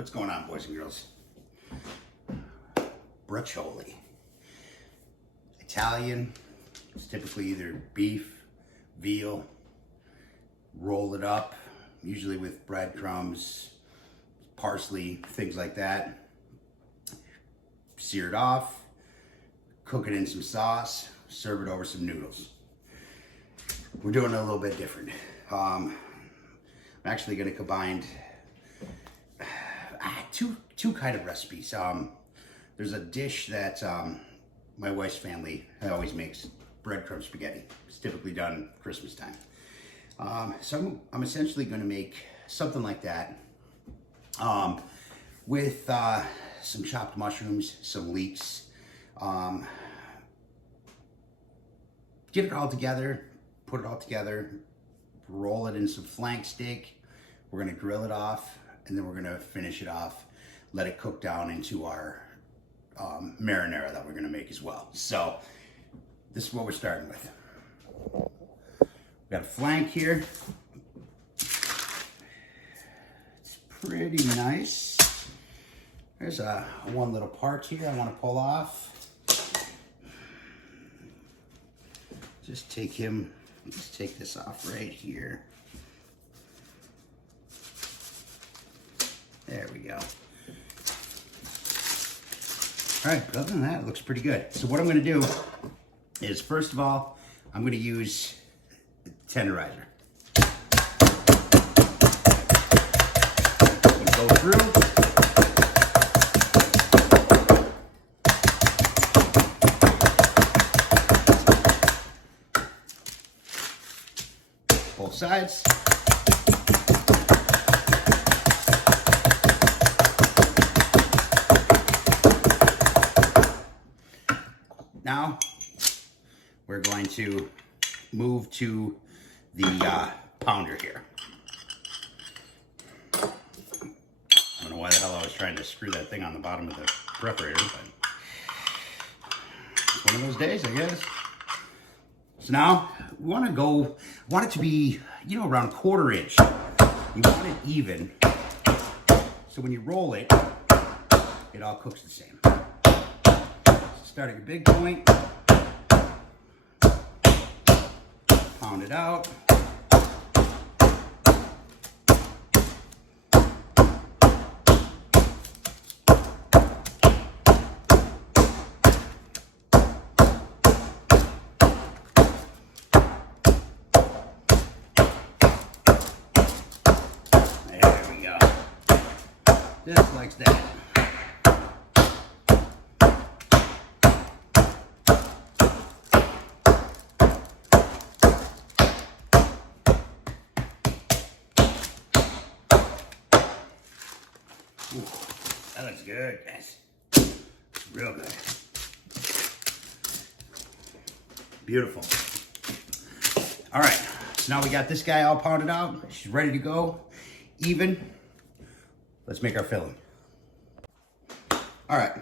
What's going on, boys and girls? Braciola. Italian. It's typically either beef, veal. Roll it up, usually with breadcrumbs, parsley, things like that. Sear it off, cook it in some sauce, serve it over some noodles. We're doing it a little bit different. I'm actually going to combine two kind of recipes. There's a dish that my wife's family always makes, breadcrumb spaghetti. It's typically done Christmas time. So I'm essentially going to make something like that with some chopped mushrooms, some leeks. Get it all together, put it all together, roll it in some flank steak. We're going to grill it off, and then we're going to finish it off, let it cook down into our marinara that we're going to make as well. So this is what we're starting with. Got a flank here. It's pretty nice. There's one little part here I want to pull off. Just take him, let's take this off right here. There we go. All right, but other than that, it looks pretty good. So what I'm gonna do is, first of all, I'm gonna use tenderizer. Go through. Both sides. Now we're going to move to the pounder here. I don't know why the hell I was trying to screw that thing on the bottom of the preparator, but it's one of those days, I guess. So now we want it to be, around 1/4 inch. You want it even, so when you roll it, it all cooks the same. So start at your big point, pound it out. Just like that. Ooh, that looks good, guys. Real good. Beautiful. All right, so now we got this guy all pounded out. She's ready to go. Even. Let's make our filling. All right,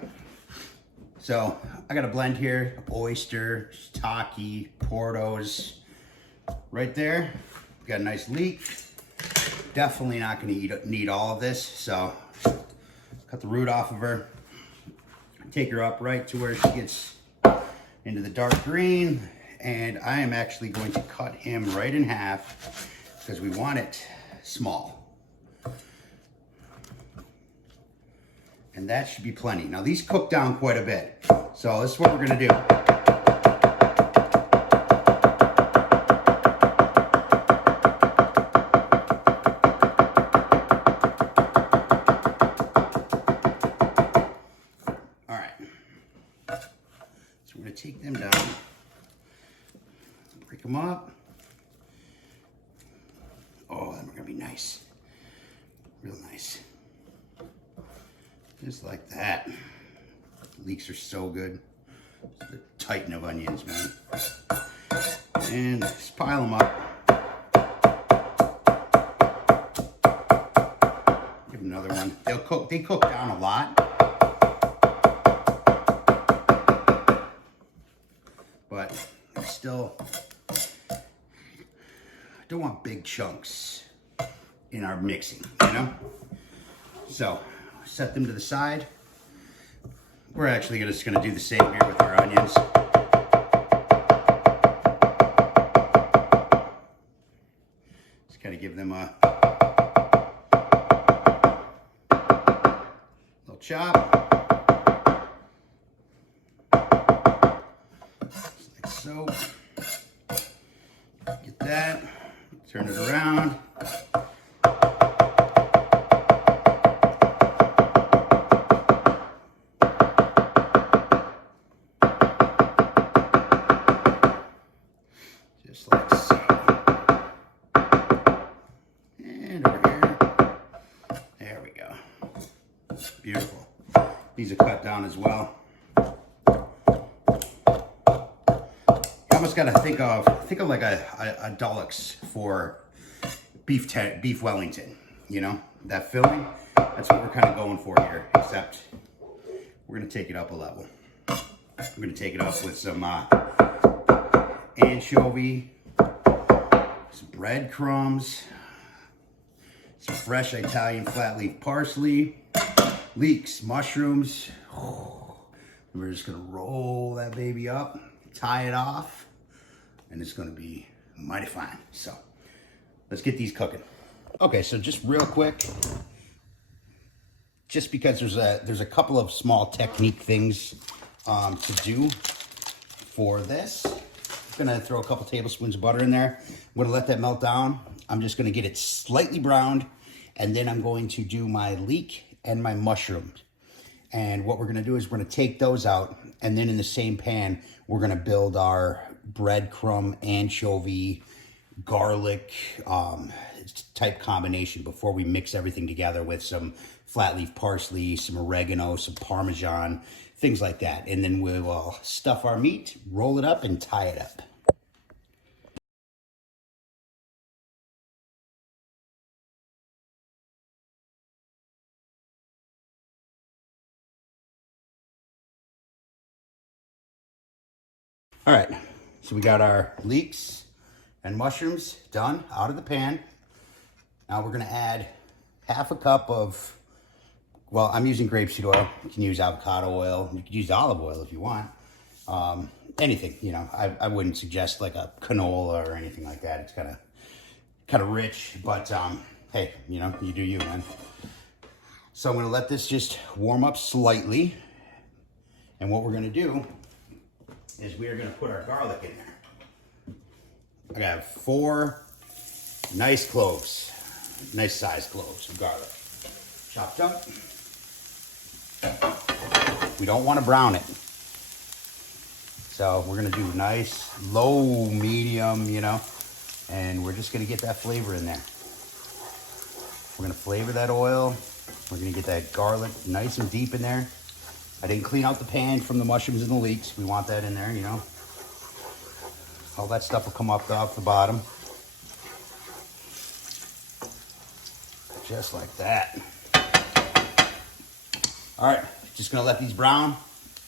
so I got a blend here, oyster, shiitake, Portos. Right there, we got a nice leek. Definitely not gonna need all of this, so cut the root off of her. Take her up right to where she gets into the dark green, and I am actually going to cut him right in half because we want it small. And that should be plenty. Now these cook down quite a bit. So this is what we're gonna do. All right. So we're gonna take them down, break them up. Oh, they're gonna be nice. Real nice. Just like that. Leeks are so good. It's the titan of onions, man. And just pile them up. Give them another one. They cook down a lot. But I still don't want big chunks in our mixing, you know? So set them to the side. We're actually just gonna do the same here with our onions. Just kind of give them a little chop. Just like so. Get that, turn it around. Just like so. And over here. There we go. Beautiful. These are cut down as well. You almost got to think of like a Deluxe for beef Wellington. You know, that filling. That's what we're kind of going for here. Except we're gonna take it up a level. We're gonna take it up with some anchovy, some breadcrumbs, some fresh Italian flat leaf parsley, leeks, mushrooms. We're just gonna roll that baby up, tie it off, and it's gonna be mighty fine. So let's get these cooking. Okay, so just real quick, just because there's a couple of small technique things to do for this. I'm gonna throw a couple tablespoons of butter in there. I'm gonna let that melt down. I'm just gonna get it slightly browned, and then I'm going to do my leek and my mushrooms. And what we're gonna do is we're gonna take those out, and then in the same pan, we're gonna build our breadcrumb, anchovy, garlic type combination before we mix everything together with some flat leaf parsley, some oregano, some Parmesan, things like that. And then we will stuff our meat, roll it up, and tie it up. All right, so we got our leeks and mushrooms done out of the pan. Now we're gonna add half a cup of, well, I'm using grapeseed oil. You can use avocado oil. You can use olive oil if you want. Anything, you know. I wouldn't suggest like a canola or anything like that. It's kind of rich, but hey, you know, you do you, man. So I'm gonna let this just warm up slightly, and what we're gonna do is we are gonna put our garlic in there. I got 4 nice cloves, nice sized cloves of garlic, chopped up. We don't want to brown it, so we're gonna do nice, low, medium, you know, and we're just gonna get that flavor in there. We're gonna flavor that oil. We're gonna get that garlic nice and deep in there. I didn't clean out the pan from the mushrooms and the leeks. We want that in there, you know. All that stuff will come up off the bottom. Just like that. All right, just gonna let these brown,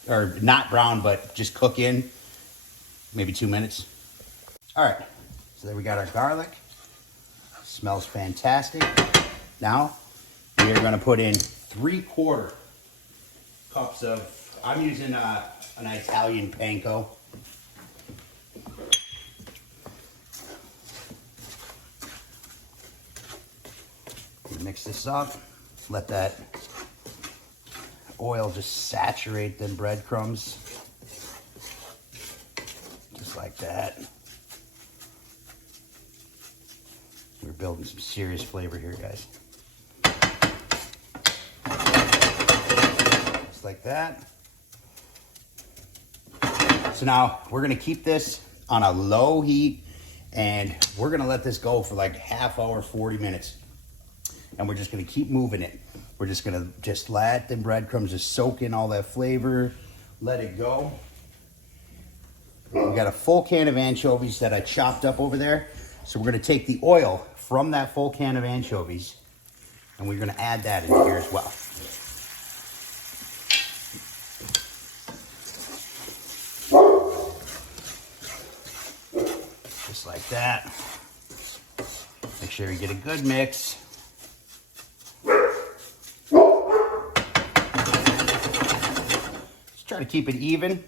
or not brown, but just cook in maybe 2 minutes. All right, so there we got our garlic. Smells fantastic. Now, we are gonna put in 3/4 cups of, I'm using an Italian panko. Mix this up, let that oil just saturate them breadcrumbs, just like that. We're building some serious flavor here, guys. Just like that. So now we're gonna keep this on a low heat, and we're gonna let this go for like half hour, 40 minutes. And we're just gonna keep moving it. We're just gonna let the breadcrumbs just soak in all that flavor, let it go. We got a full can of anchovies that I chopped up over there. So we're gonna take the oil from that full can of anchovies, and we're gonna add that in here as well. Just like that. Make sure you get a good mix. Try to keep it even.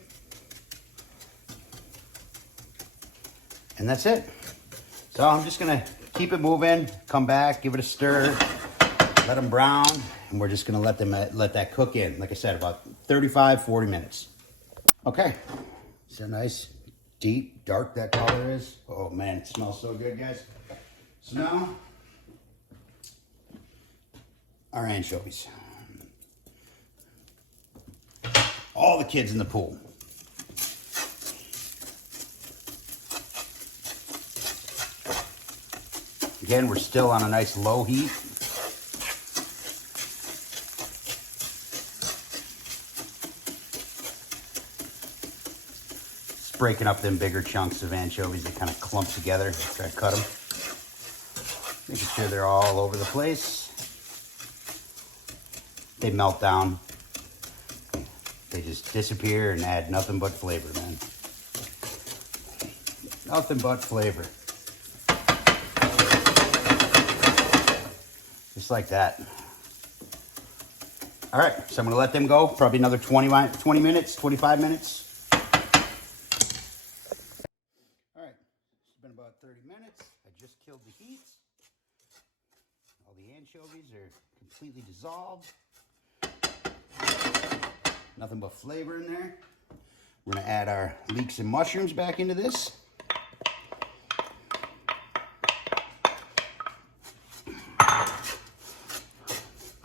And that's it. So I'm just gonna keep it moving, come back, give it a stir, let them brown, and we're just gonna let that cook in. Like I said, about 35, 40 minutes. Okay, see how nice, deep, dark that color is? Oh man, it smells so good, guys. So now, our anchovies. All the kids in the pool. Again, we're still on a nice low heat. Just breaking up them bigger chunks of anchovies that kind of clump together. Try to cut them. Making sure they're all over the place. They melt down. They just disappear and add nothing but flavor, man. Nothing but flavor. Just like that. All right, so I'm gonna let them go. Probably another 20 minutes, 25 minutes. All right, it's been about 30 minutes. I just killed the heat. All the anchovies are completely dissolved. Nothing but flavor in there. We're gonna add our leeks and mushrooms back into this.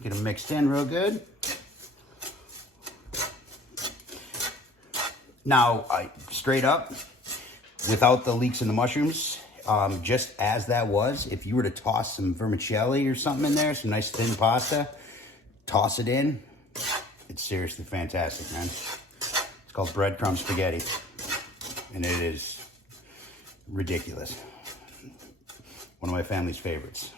Get them mixed in real good. Now, straight up, without the leeks and the mushrooms, just as that was, if you were to toss some vermicelli or something in there, some nice thin pasta, toss it in, it's seriously fantastic, man. It's called breadcrumb spaghetti, and it is ridiculous. One of my family's favorites.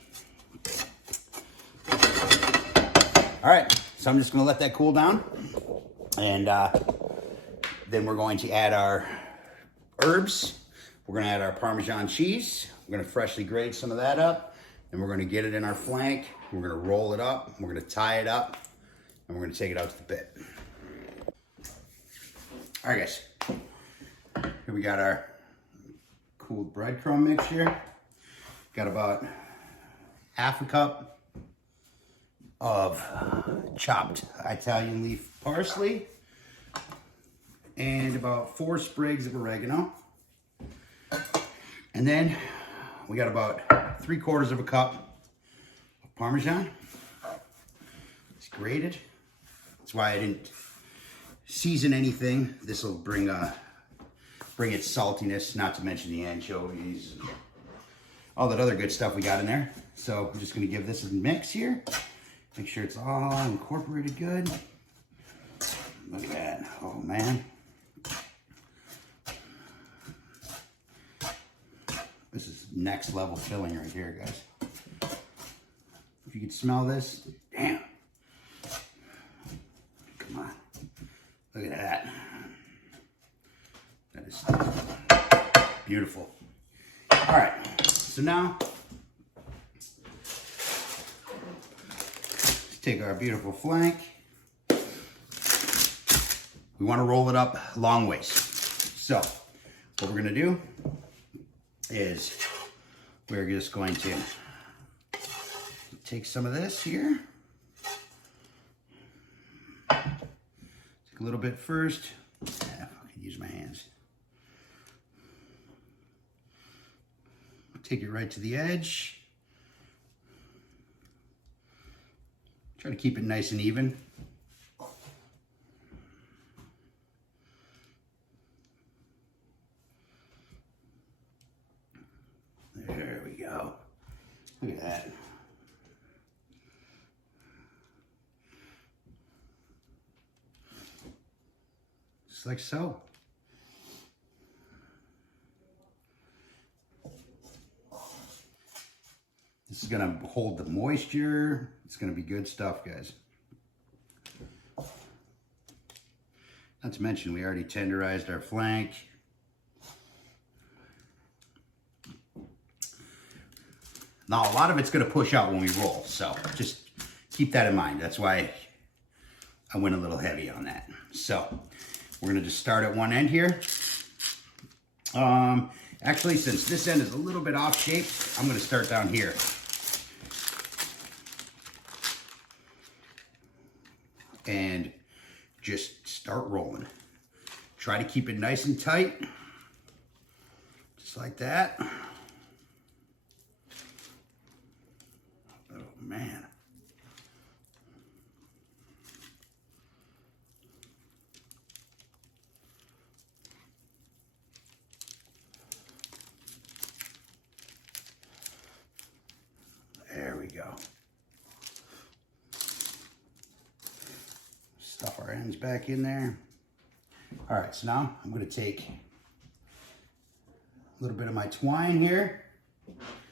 All right, so I'm just gonna let that cool down, and then we're going to add our herbs. We're gonna add our Parmesan cheese. We're gonna freshly grate some of that up, and we're gonna get it in our flank. We're gonna roll it up, we're gonna tie it up, and we're gonna take it out to the pit. All right, guys. Here we got our cooled breadcrumb mixture. Got about half a cup of chopped Italian leaf parsley and about 4 sprigs of oregano. And then we got about 3/4 of a cup of Parmesan. It's grated. That's why I didn't season anything. This will bring its saltiness, not to mention the anchovies and all that other good stuff we got in there. So I'm just gonna give this a mix here. Make sure it's all incorporated good. Look at that, oh man. This is next level filling right here, guys. If you could smell this, damn. Come on, look at that. That is beautiful. All right, so now, let's take our beautiful flank. We wanna roll it up long ways. So, what we're gonna do is we're just going to take some of this here. Take a little bit first. Yeah, I can use my hands. Take it right to the edge. Try to keep it nice and even. There we go. Look at that. Just like so. This is gonna hold the moisture. It's gonna be good stuff, guys. Not to mention, we already tenderized our flank. Now, a lot of it's gonna push out when we roll, so just keep that in mind. That's why I went a little heavy on that. So, We're gonna just start at one end here. Actually, since this end is a little bit off shape, I'm gonna start down here. And just start rolling. Try to keep it nice and tight, just like that. Oh man. There we go. Stuff our ends back in there. All right, so now I'm going to take a little bit of my twine here.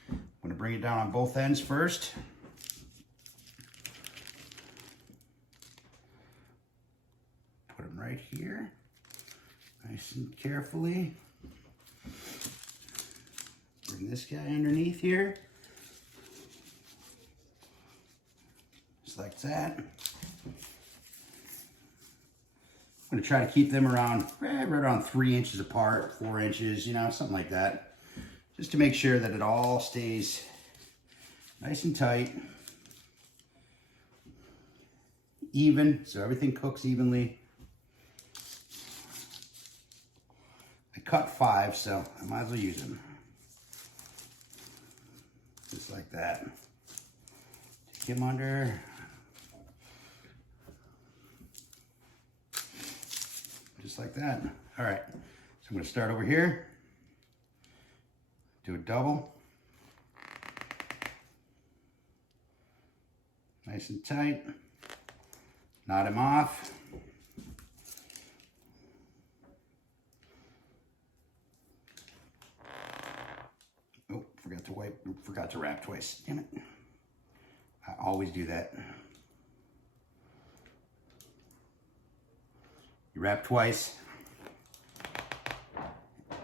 I'm going to bring it down on both ends first. Put them right here, nice and carefully. Bring this guy underneath here. Just like that. I'm going to try to keep them around, right around 3 inches apart, 4 inches, you know, something like that. Just to make sure that it all stays nice and tight, even, so everything cooks evenly. I cut 5, so I might as well use them. Just like that. Take him under. Just like that. All right, so I'm going to start over here, do a double, nice and tight, knot him off. Oh, forgot to wrap twice, damn it. I always do that. You wrap twice,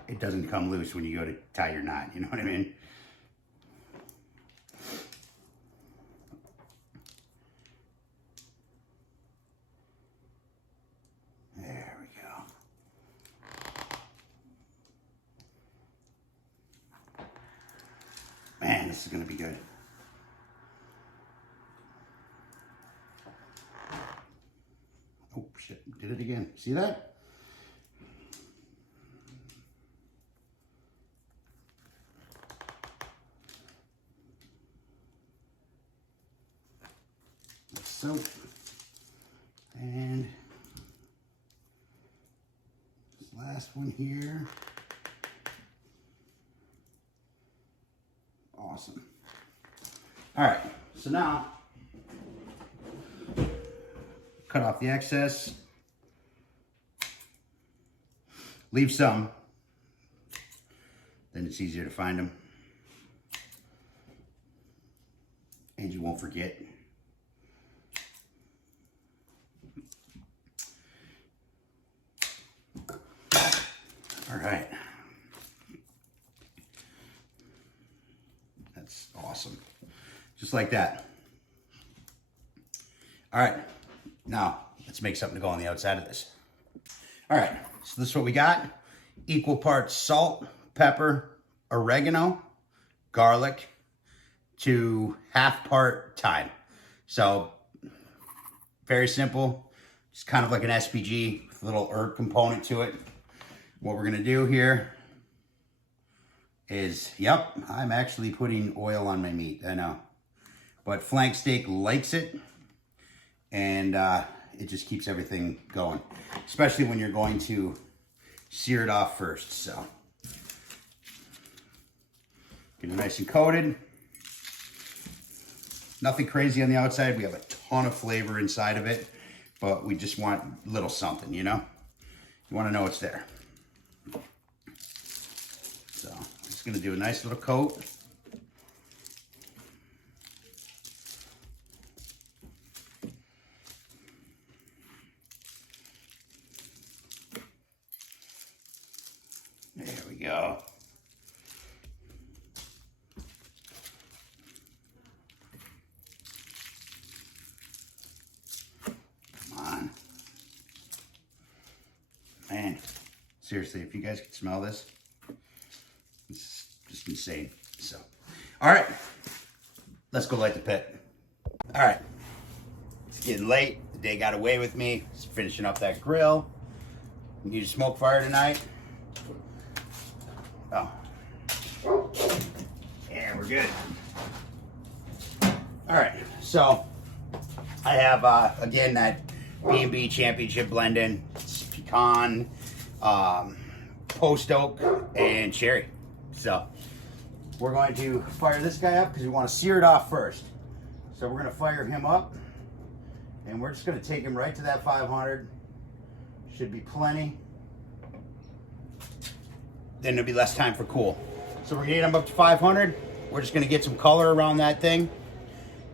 it doesn't come loose when you go to tie your knot, you know what I mean? There we go. Man, this is gonna be good. Oh shit, did it again. See that? Like so. And this last one here. Awesome. All right, so now cut off the excess, leave some, then it's easier to find them, and you won't forget. All right, that's awesome, just like that. All right. Now, let's make something to go on the outside of this. All right, so this is what we got. Equal parts salt, pepper, oregano, garlic, to half part thyme. So, very simple. It's kind of like an SPG with a little herb component to it. What we're gonna do here is, yep, I'm actually putting oil on my meat, I know. But flank steak likes it. And it just keeps everything going, especially when you're going to sear it off first. So get it nice and coated. Nothing crazy on the outside. We have a ton of flavor inside of it, but we just want a little something, you know? You want to know it's there. So I'm just going to do a nice little coat. There we go. Come on. Seriously, if you guys could smell this, it's just insane. So, all right, let's go light the pit. All right, it's getting late. The day got away with me. Just finishing up that grill. Need a smoke fire tonight. Oh, yeah, we're good. All right, so I have again that B&B Championship blending. It's pecan, post oak, and cherry. So we're going to fire this guy up because we want to sear it off first. So we're going to fire him up, and we're just going to take him right to that 500. Should be plenty. Then there'll be less time for cool. So we're going to get him up to 500. We're just going to get some color around that thing,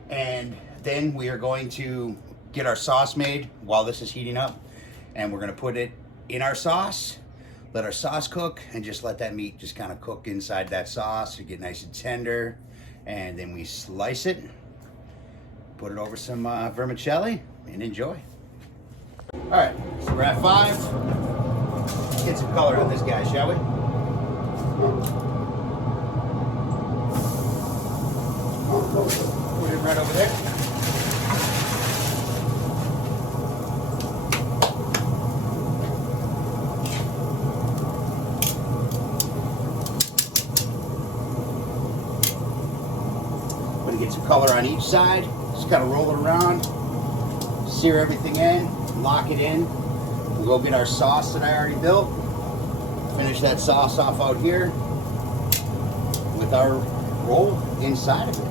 and then we are going to get our sauce made while this is heating up, and we're going to put it in our sauce, let our sauce cook, and just let that meat just kind of cook inside that sauce to get nice and tender. And then we slice it, put it over some vermicelli, and enjoy. All right, so we're at 5. Let's get some color on this guy, shall we? Put him right over there. Get some color on each side. Just kind of roll it around, sear everything in, lock it in. We'll go get our sauce that I already built. Finish that sauce off out here with our roll inside of it.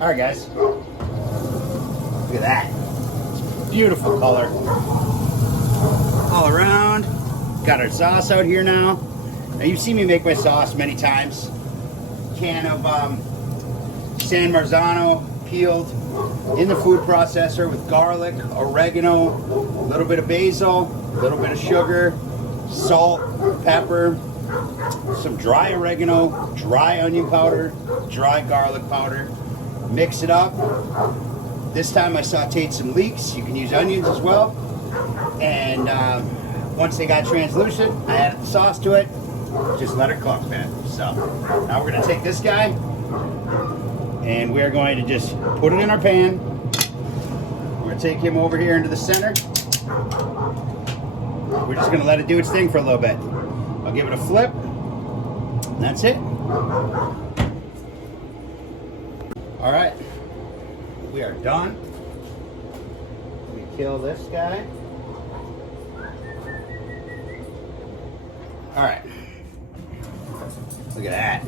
All right, guys. Look at that. Beautiful color all around. Got our sauce out here now. Now, you've seen me make my sauce many times. Can of San Marzano peeled in the food processor with garlic, oregano, a little bit of basil, a little bit of sugar, salt, pepper, some dry oregano, dry onion powder, dry garlic powder. Mix it up. This time I sauteed some leeks. You can use onions as well. And once they got translucent, I added the sauce to it. Just let it cook, man. So now we're going to take this guy and we're going to just put it in our pan. We're going to take him over here into the center. We're just going to let it do its thing for a little bit. I'll give it a flip. And that's it. All right. We are done. We kill this guy. All right. Look at that.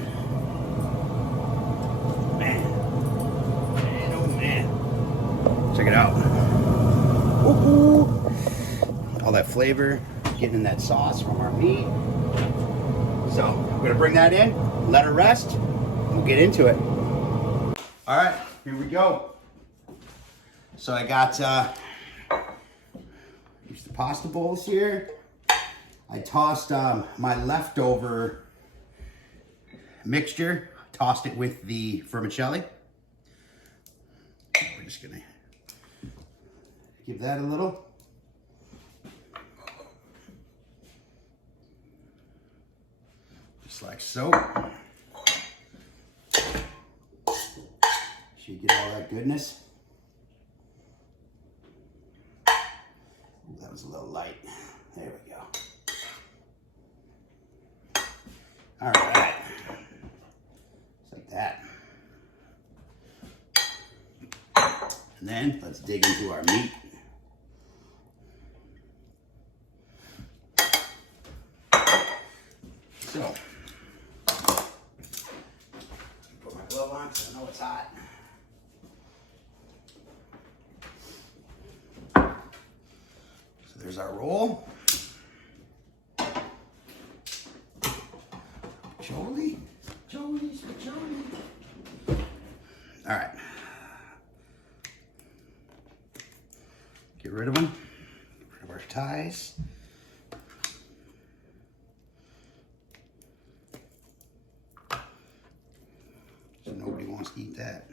Man. Man, oh man. Check it out. Woo-hoo. All that flavor getting in that sauce from our meat. So I'm going to bring that in, let it rest, and we'll get into it. All right, here we go. So I got here's the pasta bowls here. I tossed my leftover mixture, tossed it with the vermicelli. We're just gonna give that a little. Just like so. Should get all that goodness. Ooh, that was a little light. There we go. All right. Just like that. And then let's dig into our meat. So, put my glove on because I know it's hot. So there's our roll. Jolly. All right. Get rid of them. Get rid of our ties. So nobody wants to eat that.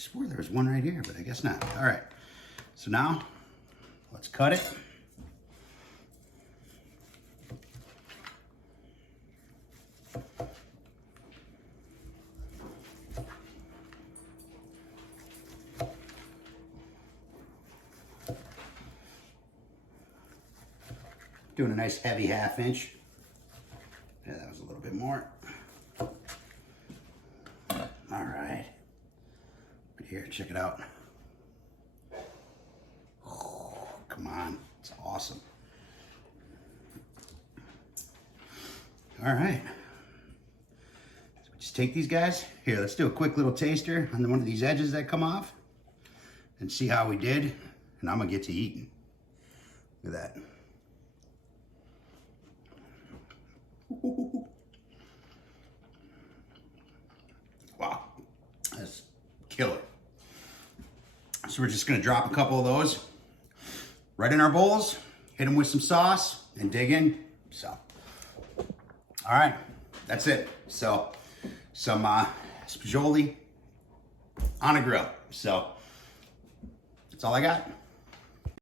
swore there was one right here, but I guess not. All right, so now let's cut it. Doing a nice heavy 1/2 inch. Yeah, that was a little bit more. All right. But here, check it out. Oh, come on, it's awesome. All right. So just take these guys. Here, let's do a quick little taster on one of these edges that come off and see how we did. And I'm gonna get to eating. Look at that. Wow, that's killer. So we're just gonna drop a couple of those right in our bowls, hit them with some sauce, and dig in. So, all right, that's it. So, some spaghetti on a grill. So, that's all I got.